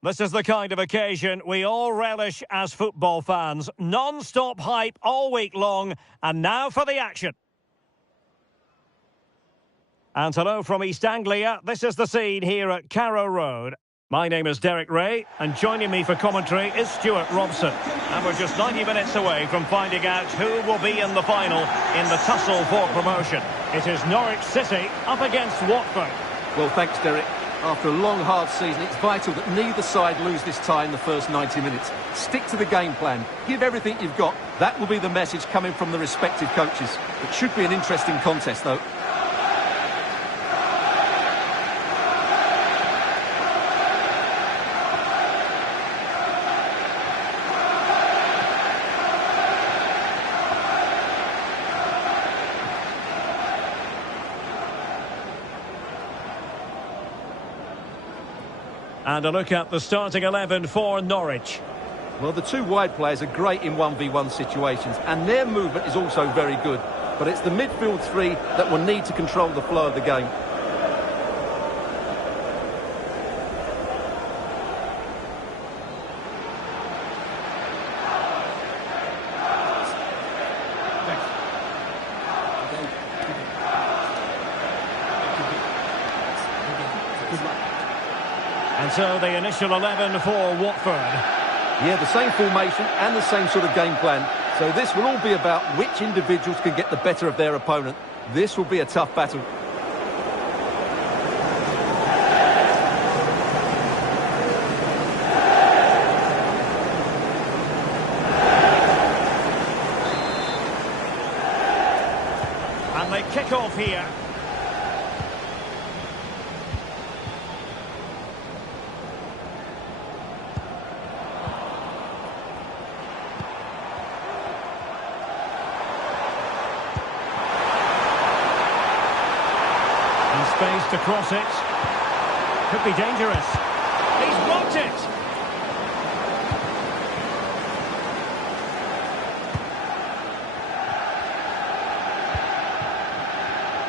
This is the kind of occasion we all relish as football fans. Non-stop hype all week long, and now for the action. And hello from East Anglia, this is the scene here at Carrow Road. My name is Derek Ray, and joining me for commentary is Stuart Robson. And we're just 90 minutes away from finding out who will be in the final in the tussle for promotion. It is Norwich City up against Watford. Well, thanks, Derek. After a long, hard season, it's vital that neither side lose this tie in the first 90 minutes. Stick to the game plan. Give everything you've got. That will be the message coming from the respective coaches. It should be an interesting contest, though. And a look at the starting 11 for Norwich. Well, the two wide players are great in 1v1 situations, and their movement is also very good. But it's the midfield three that will need to control the flow of the game. And so the initial 11 for Watford. Yeah, the same formation and the same sort of game plan. So this will all be about which individuals can get the better of their opponent. This will be a tough battle. And they kick off here. Space to cross it. Could be dangerous. He's blocked it.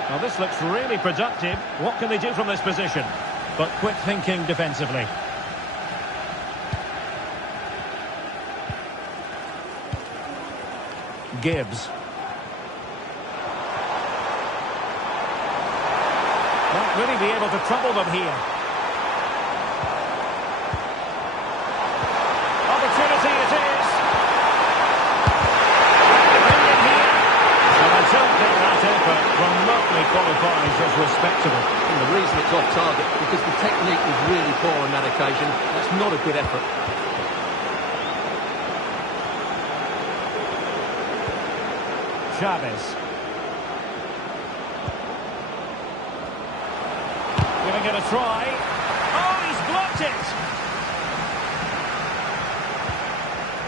Well, this looks really productive. What can they do from this position? But quick thinking defensively. Gibbs. Won't really be able to trouble them here. Opportunity it is. Brilliant here. Well, I don't think that effort remotely qualifies as respectable. And the reason it's off target, because the technique was really poor on that occasion. That's not a good effort. Chavez. Giving it a try. Oh, he's blocked it!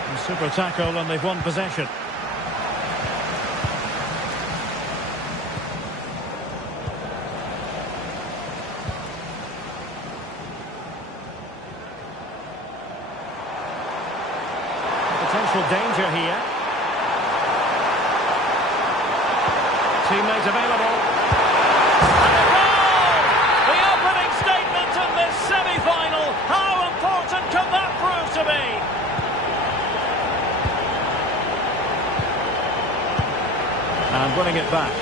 And super tackle, and they've won possession. Potential danger here. Teammate available. Semi-final, how important can that prove to be? And winning it back.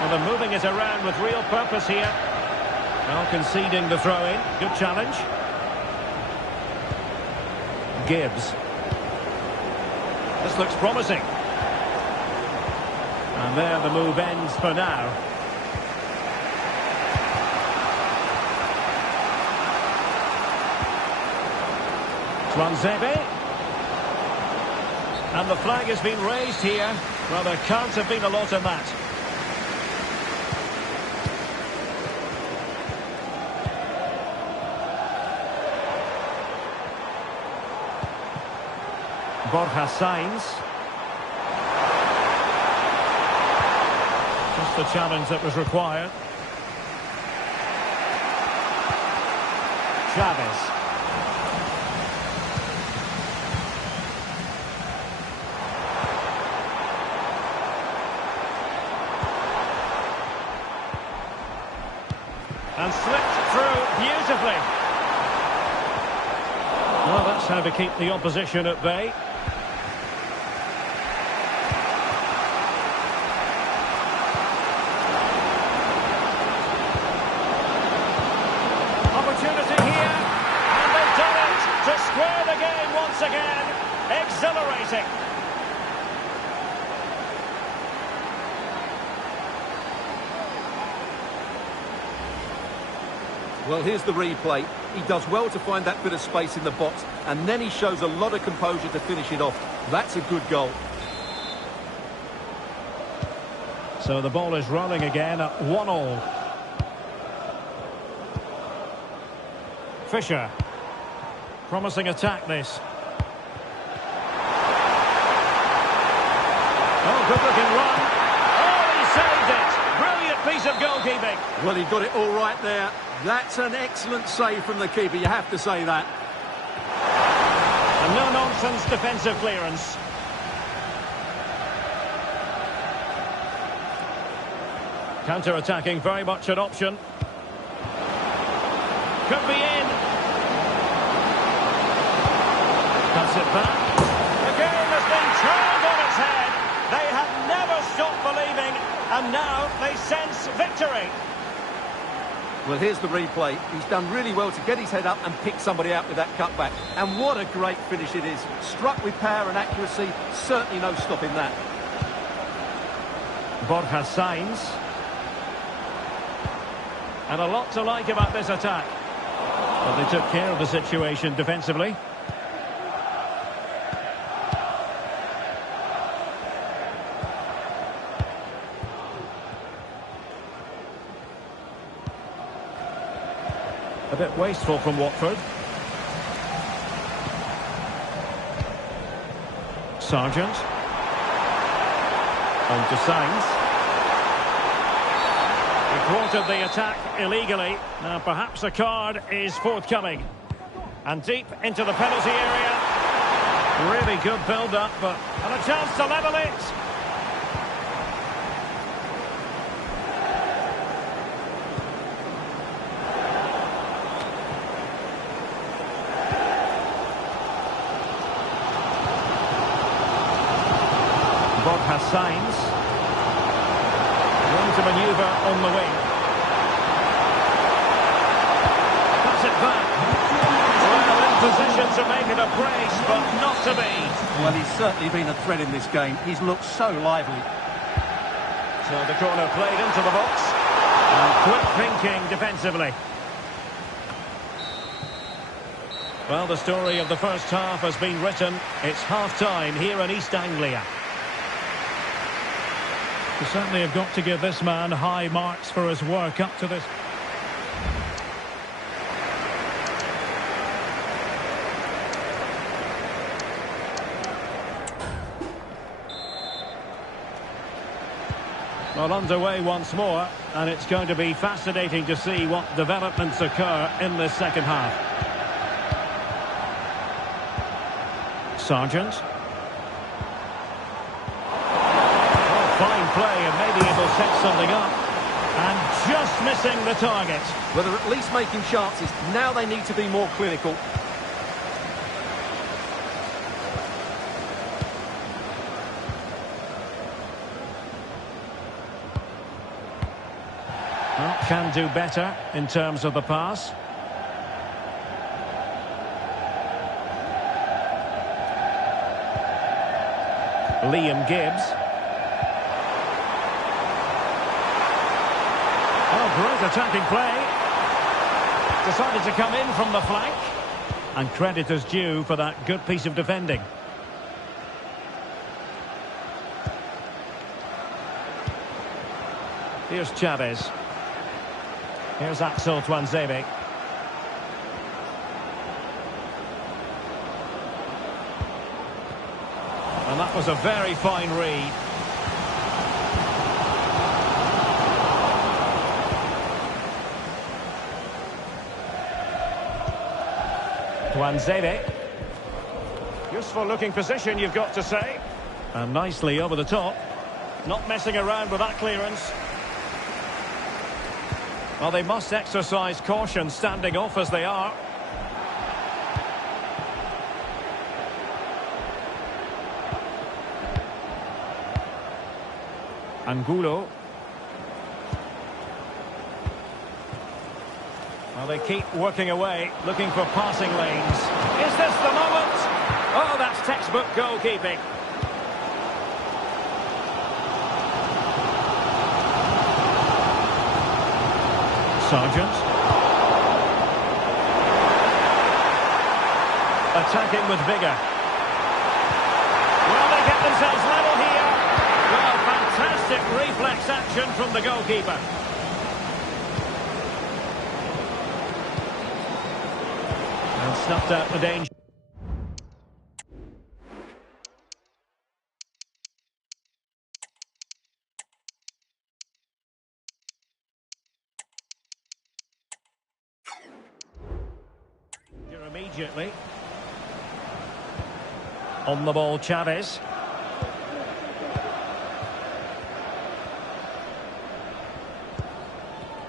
Well, they're moving it around with real purpose here. Well, conceding the throw-in. Good challenge. Gibbs. This looks promising. And there the move ends for now. Twanzebe. And the flag has been raised here. Well, there can't have been a lot of that. Borja Sainz. Just the challenge that was required. Chavez. And slipped through beautifully. Well, that's how to keep the opposition at bay. Opportunity here, and they've done it to square the game once again. Exhilarating. Well, here's the replay. He does well to find that bit of space in the box, and then he shows a lot of composure to finish it off. That's a good goal. So the ball is rolling again at 1-1. Fisher. Promising attack, this. Oh, good looking run. Oh, he saved it. Brilliant piece of goalkeeping. Well, he got it all right there. That's an excellent save from the keeper, you have to say that. A no-nonsense defensive clearance. Counter-attacking, very much an option. Could be in. Cuts it back. The game has been turned on its head. They have never stopped believing, and now they sense victory. Well, here's the replay. He's done really well to get his head up and pick somebody out with that cutback. And what a great finish it is. Struck with power and accuracy. Certainly no stopping that. Borja Sainz. And a lot to like about this attack. But they took care of the situation defensively. A bit wasteful from Watford. Sargent. On to Sainz. He thwarted the attack illegally. Now perhaps a card is forthcoming. And deep into the penalty area. Really good build-up, and a chance to level it. Borja Sainz. Room to manoeuvre on the wing. Cuts it back. Well, in position to make it a brace, but not to be. Well, he's certainly been a threat in this game. He's looked so lively. So the corner played into the box. And quick thinking defensively. Well, the story of the first half has been written. It's half-time here in East Anglia. You certainly have got to give this man high marks for his work up to this. Well, underway once more, and it's going to be fascinating to see what developments occur in this second half. Sargent. Fine play, and maybe it'll set something up. And just missing the target. Well, they're at least making chances. Now they need to be more clinical. Well, can do better in terms of the pass. Liam Gibbs. Oh, great attacking play. Decided to come in from the flank. And credit is due for that good piece of defending. Here's Chavez. Here's Axel Tuanzebe. And that was a very fine read. Tuanzebe. Useful looking position, you've got to say. And nicely over the top. Not messing around with that clearance. Well, they must exercise caution standing off as they are. Angulo. Well, they keep working away, looking for passing lanes. Is this the moment? Oh, that's textbook goalkeeping. Sargent. Attacking with vigour. Well, they get themselves level here. Well, fantastic reflex action from the goalkeeper. And snuffed out the danger. Immediately. On the ball, Chavez.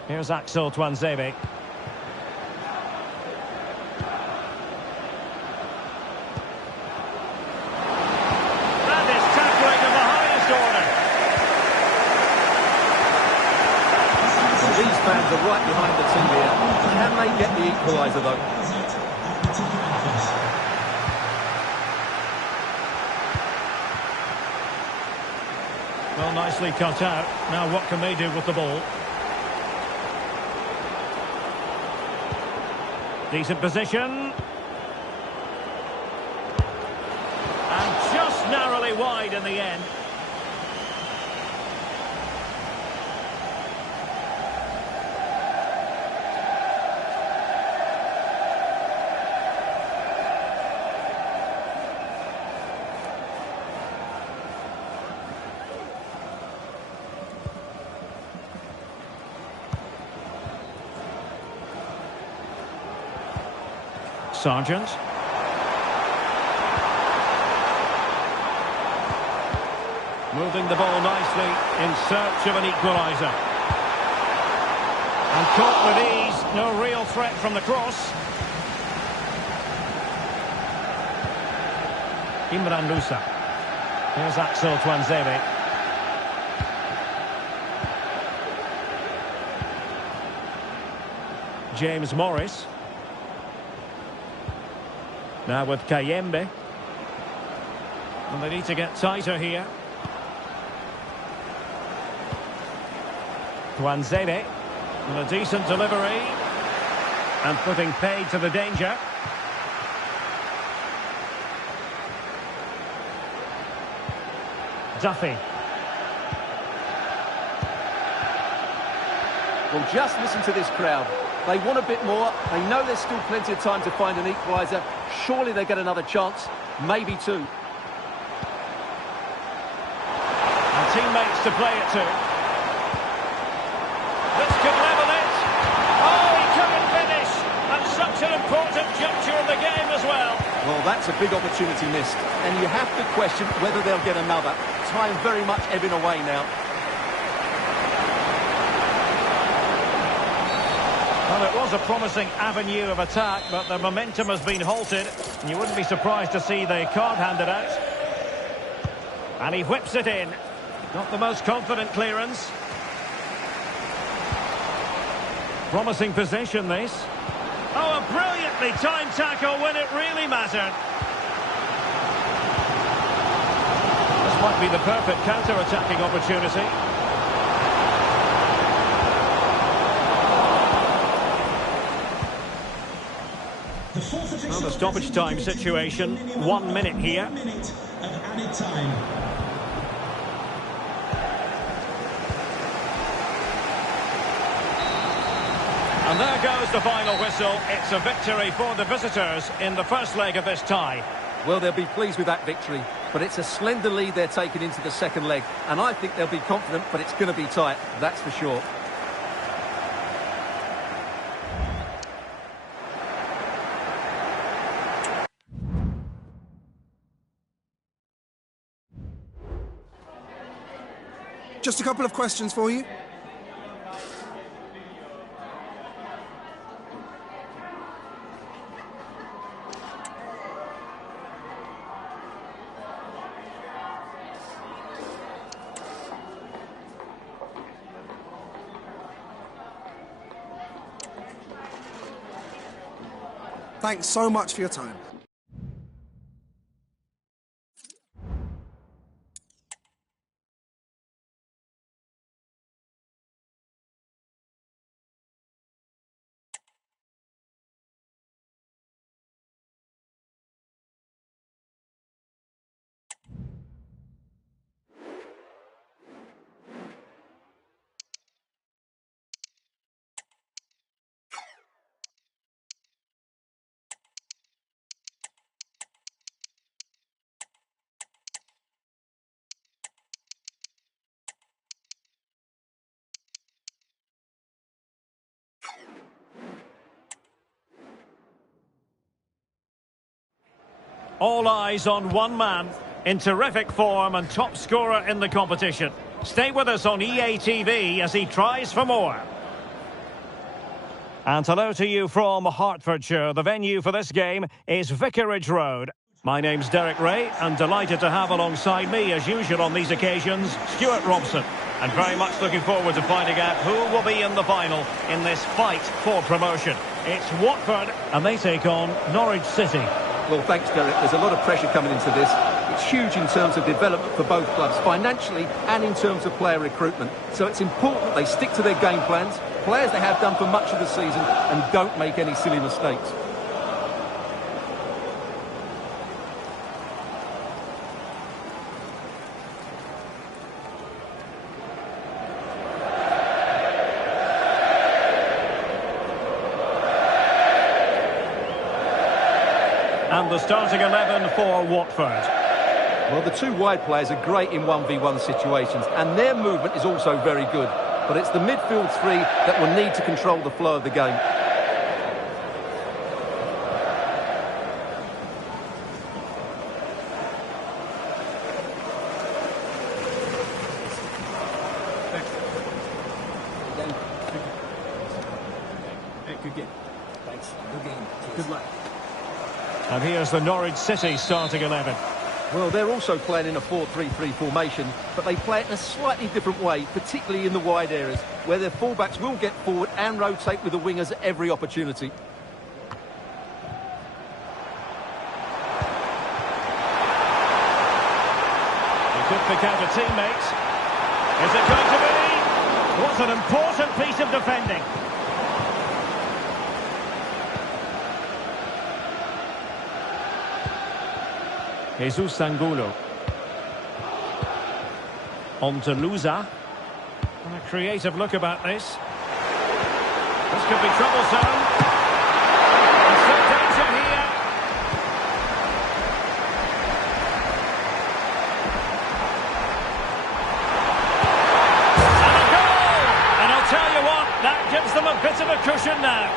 Here's Axel Tuanzebe. That is tackling of the highest order. These fans are right behind the team here. Can they get the equaliser though? Well, nicely cut out. Now what can they do with the ball? Decent position. And just narrowly wide in the end. Sargent. Moving the ball nicely in search of an equaliser. And caught with ease, no real threat from the cross. Imran Lousa. Here's Axel Tuanzebe. James Morris. Now with Kayembe. And they need to get tighter here. Tuanzebe. And a decent delivery. And putting paid to the danger. Duffy. Well, just listen to this crowd. They want a bit more. They know there's still plenty of time to find an equaliser. Surely they get another chance. Maybe two. And teammates to play it to. This could level it. Oh, he couldn't finish. And such an important juncture of the game as well. Well, that's a big opportunity missed. And you have to question whether they'll get another. Time very much ebbing away now. Well, it was a promising avenue of attack, but the momentum has been halted. And you wouldn't be surprised to see the card handed out. And he whips it in. Not the most confident clearance. Promising position, this. Oh, a brilliantly timed tackle when it really mattered. This might be the perfect counter-attacking opportunity. Well, the stoppage time situation, 1 minute here. Of added time. And there goes the final whistle. It's a victory for the visitors in the first leg of this tie. Well, they'll be pleased with that victory, but it's a slender lead they're taking into the second leg, and I think they'll be confident, but it's going to be tight, that's for sure. Just a couple of questions for you. Thanks so much for your time. All eyes on one man, in terrific form and top scorer in the competition. Stay with us on EA TV as he tries for more. And hello to you from Hertfordshire. The venue for this game is Vicarage Road. My name's Derek Ray, and delighted to have alongside me, as usual on these occasions, Stuart Robson. And very much looking forward to finding out who will be in the final in this fight for promotion. It's Watford, and they take on Norwich City. Well, thanks, Derek. There's a lot of pressure coming into this. It's huge in terms of development for both clubs, financially and in terms of player recruitment. So it's important they stick to their game plans, players they have done for much of the season, and don't make any silly mistakes. And the starting 11 for Watford. Well, the two wide players are great in 1v1 situations, and their movement is also very good. But it's the midfield three that will need to control the flow of the game. Good game. Thanks. Good game. Good luck. And here's the Norwich City starting 11. Well, they're also playing in a 4-3-3 formation, but they play it in a slightly different way, particularly in the wide areas, where their fullbacks will get forward and rotate with the wingers at every opportunity. He could pick out a teammate. Is it going to be? What an important piece of defending. Jesus Angulo. On to Luza. And a creative look about this. This could be troublesome. And some danger here. And a goal! And I'll tell you what, that gives them a bit of a cushion now.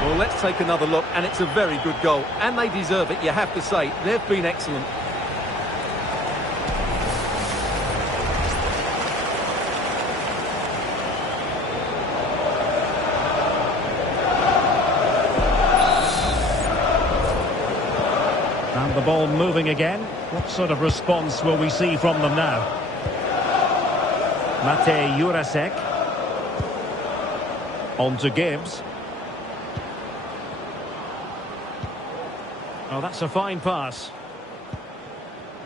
Well, let's take another look, and it's a very good goal. And they deserve it, you have to say. They've been excellent. And the ball moving again. What sort of response will we see from them now? Matej Jurasek. On to Gibbs. Oh, that's a fine pass.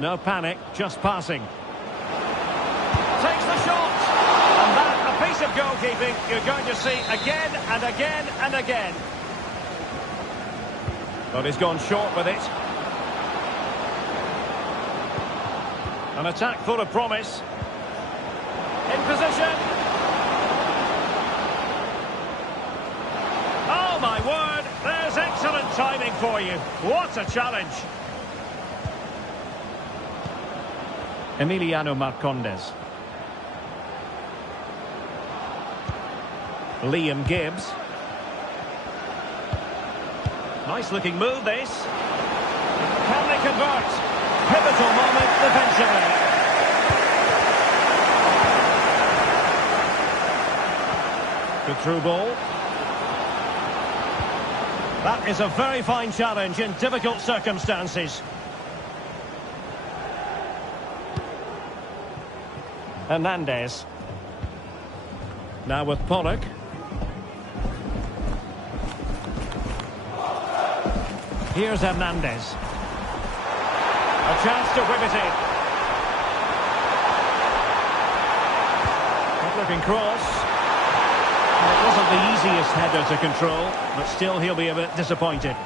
No panic, just passing. Takes the shot! And that, a piece of goalkeeping you're going to see again and again and again. But he's gone short with it. An attack full of promise. In position. Oh, my word! There's excellent timing for you. What a challenge. Emiliano Marcondes. Liam Gibbs. Nice looking move, this. Can they convert? Pivotal moment defensively. Good through ball. That is a very fine challenge in difficult circumstances. Hernandez. Now with Pollock. Here's Hernandez. A chance to whip it in. Good looking cross. Well, it wasn't the easiest header to control, but still he'll be a bit disappointed.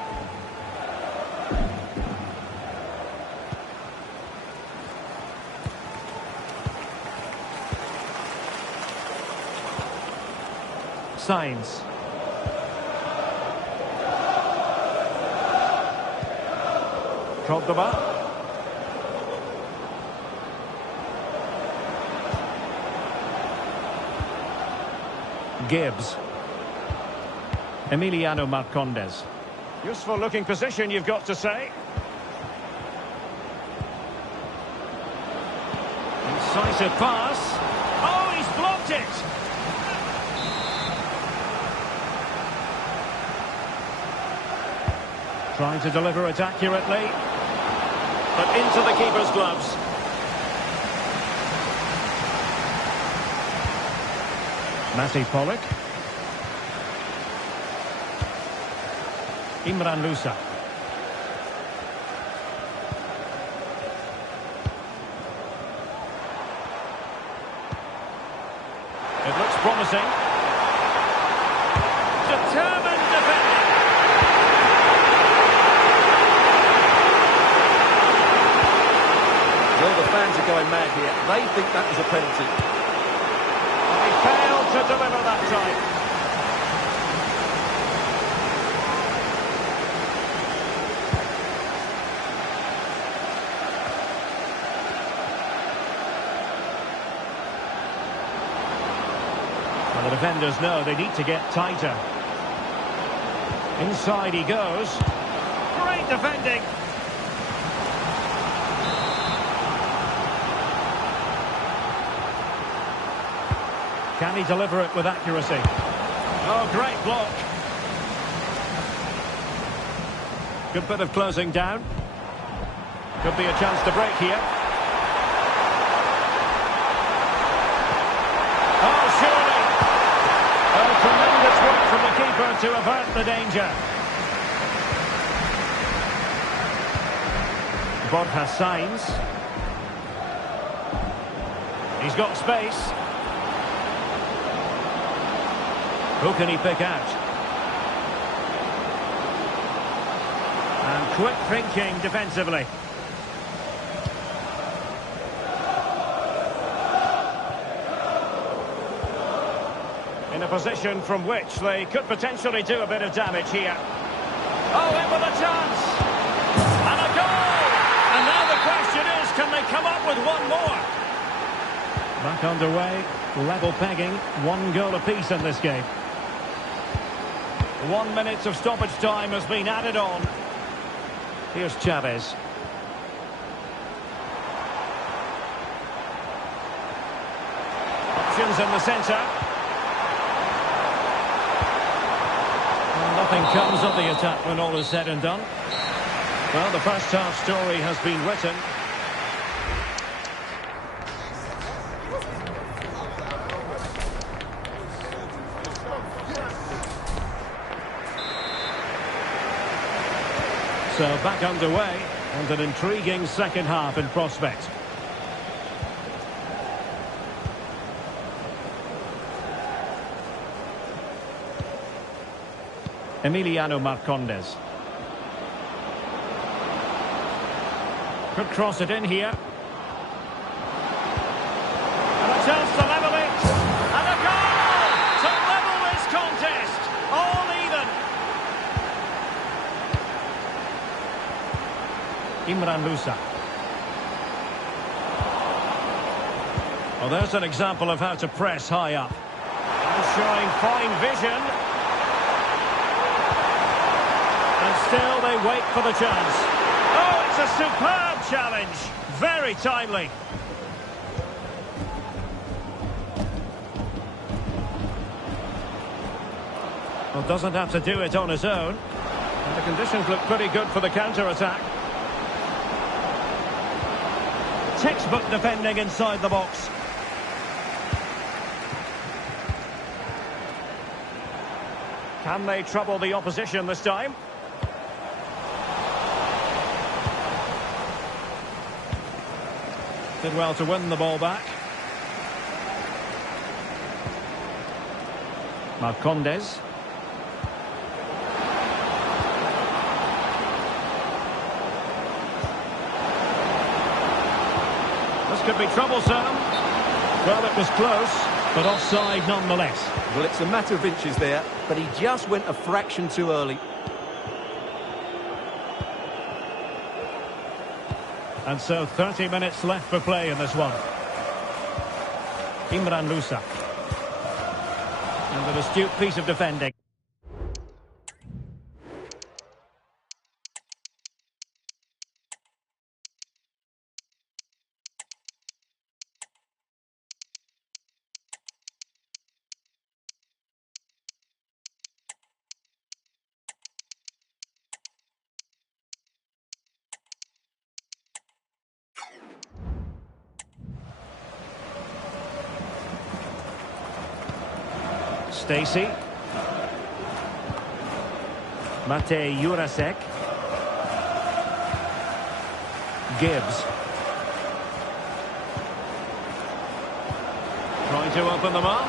Signs. Cordoba. Gibbs. Emiliano Marcondes. Useful looking position, you've got to say. Incisive pass. Oh, he's blocked it. Trying to deliver it accurately, but into the keeper's gloves. Matty Pollock. Imran Louza. It looks promising. Determined defending. Well, the fans are going mad here. They think that was a penalty. He failed to deliver that time. Well, the defenders know they need to get tighter. Inside he goes. Great defending. Can he deliver it with accuracy? Oh, great block. Good bit of closing down. Could be a chance to break here. Oh, surely. Oh, tremendous work from the keeper to avert the danger. Borja Sainz. He's got space. Who can he pick out? And quick thinking defensively. In a position from which they could potentially do a bit of damage here. Oh, in with a chance! And a goal! And now the question is, can they come up with one more? Back underway, level pegging, 1 goal apiece in this game. 1 minute of stoppage time has been added on. Here's Chavez. Options in the centre. Well, nothing comes of the attack when all is said and done. Well, the first half story has been written. So back underway, and an intriguing second half in prospect. Emiliano Marcondes. Could cross it in here. And a chance to level it. And a goal to level this contest. All even. Imran Louza. Well, there's an example of how to press high up. And showing fine vision. And still they wait for the chance. Oh, it's a superb challenge. Very timely. Well, doesn't have to do it on his own. And the conditions look pretty good for the counter-attack. Textbook defending inside the box. Can they trouble the opposition this time? Did well to win the ball back. Marcondes. This could be troublesome. Well, it was close, but offside nonetheless. Well, it's a matter of inches there, but he just went a fraction too early. And so 30 minutes left for play in this one. Imran Lusa. And an astute piece of defending. Stacey. Matej Jurasek. Gibbs. Trying to open them up.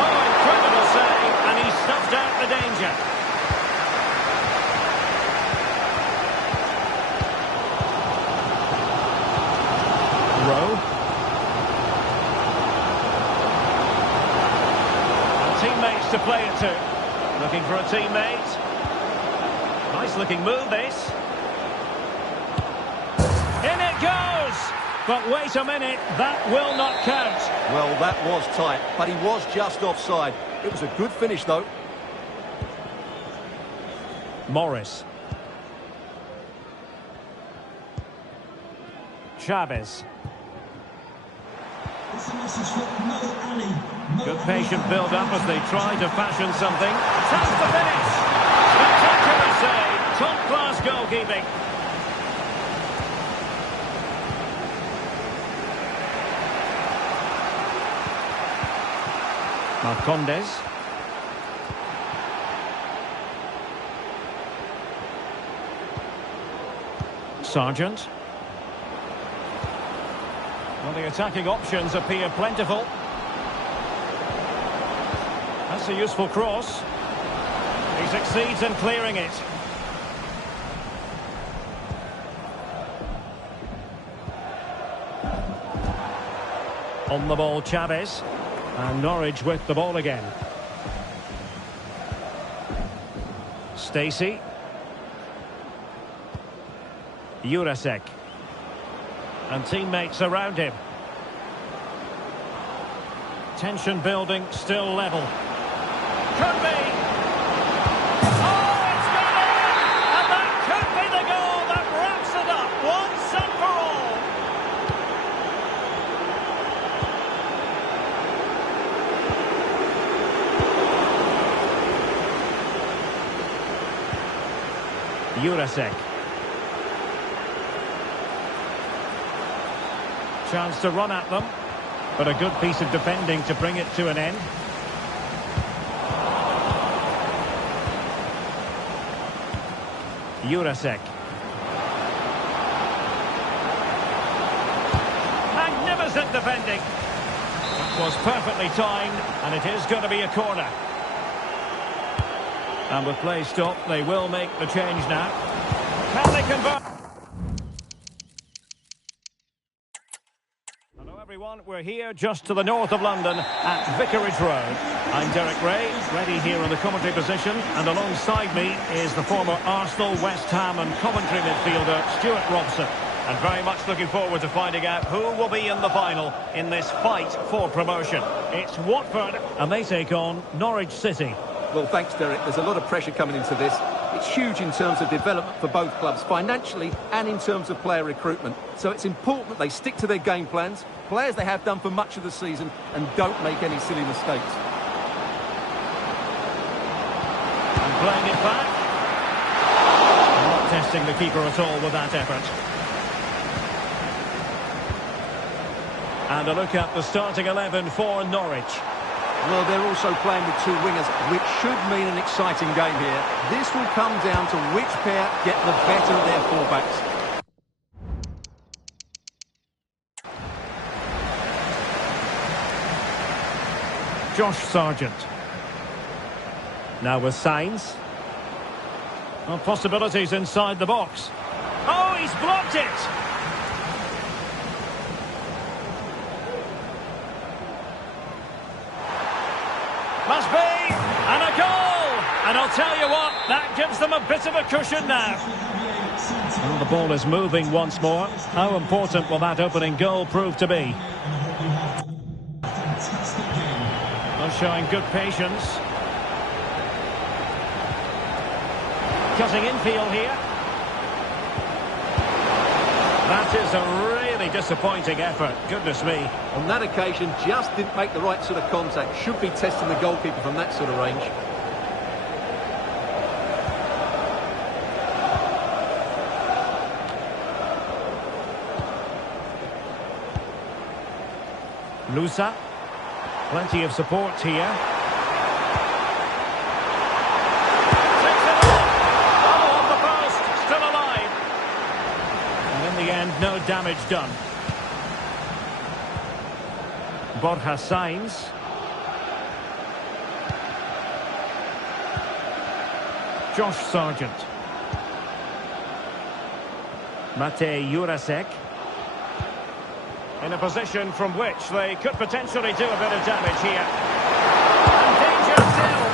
Oh, incredible save, and he stuffed out the danger. Rowe. Teammates to play it to. Looking for a teammate. Nice looking move this. In it goes! But wait a minute, that will not count. Well, that was tight, but he was just offside. It was a good finish, though. Morris. Chavez. It's a message for Mo Ali. Good patient build-up as they try to fashion something. Chance to finish! Spectacular save! Top-class goalkeeping. Marcondes. Sargent. Well, the attacking options appear plentiful. That's a useful cross. He succeeds in clearing it. On the ball, Chavez. And Norwich with the ball again. Stacey. Jurasek. And teammates around him. Tension building, still level. Could be. Oh, it's got it! And that could be the goal that wraps it up once and for all. Jurasek. Chance to run at them, but a good piece of defending to bring it to an end. Jurasek. Magnificent defending. It was perfectly timed, and it is going to be a corner. And with play stopped, they will make the change now. Can they convert? Everyone, we're here just to the north of London at Vicarage Road. I'm Derek Ray, ready here in the commentary position, and alongside me is the former Arsenal, West Ham and Coventry midfielder Stuart Robson. And very much looking forward to finding out who will be in the final in this fight for promotion. It's Watford, and they take on Norwich City. Well, thanks, Derek. There's a lot of pressure coming into this. It's huge in terms of development for both clubs, financially and in terms of player recruitment. So it's important that they stick to their game plans, players they have done for much of the season, and don't make any silly mistakes. And playing it back. Not testing the keeper at all with that effort. And a look at the starting 11 for Norwich. Well, they're also playing with two wingers, which should mean an exciting game here. This will come down to which pair get the better of their fullbacks. Josh Sargent. Now with Sainz. Well, possibilities inside the box. Oh, he's blocked it! Must be! And a goal! And I'll tell you what, that gives them a bit of a cushion now. Well, the ball is moving once more. How important will that opening goal prove to be? Well, showing good patience. Cutting infield here. That is a really disappointing effort. Goodness me. On that occasion, just didn't make the right sort of contact. Should be testing the goalkeeper from that sort of range. Lusa. Plenty of support here. No damage done. Borja Sainz. Josh Sargent. Matej Jurasek. In a position from which they could potentially do a bit of damage here. And danger still.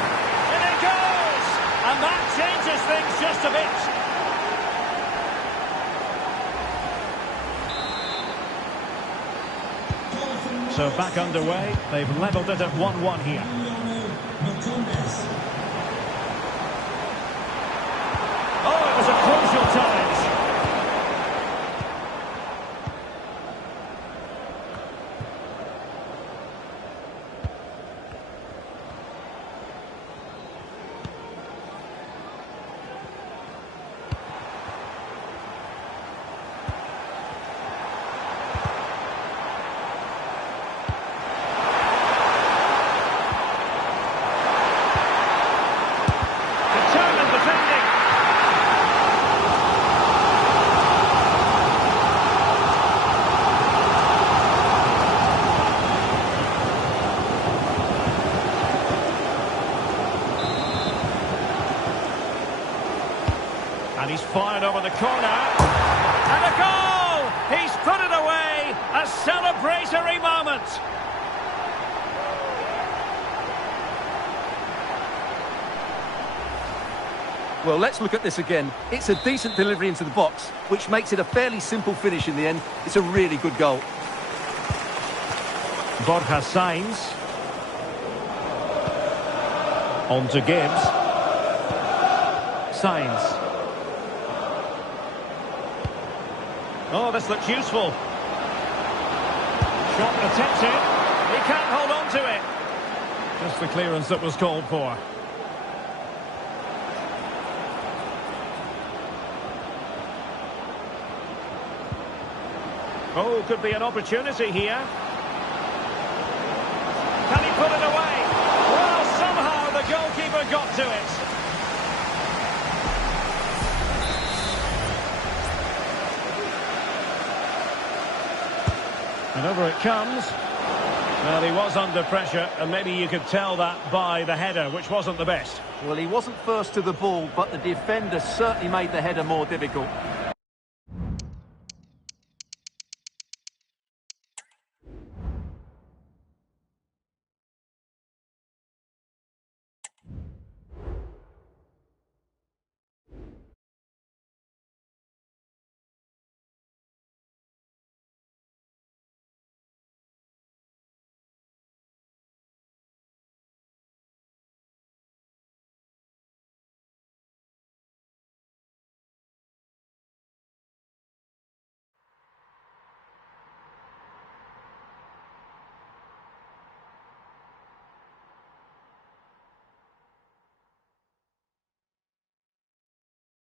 And it goes! And that changes things just a bit. So back underway, they've levelled it at 1-1 here. Oh, it was a crucial challenge. And he's fired over the corner. And a goal! He's put it away! A celebratory moment! Well, let's look at this again. It's a decent delivery into the box, which makes it a fairly simple finish in the end. It's a really good goal. Borja Sainz. On to Gibbs. Sainz. Oh, this looks useful. Shot attempted. He can't hold on to it. Just the clearance that was called for. Oh, could be an opportunity here. Can he put it away? Well, somehow the goalkeeper got to it. And over it comes. Well, he was under pressure, and maybe you could tell that by the header, which wasn't the best. Well, he wasn't first to the ball, but the defender certainly made the header more difficult.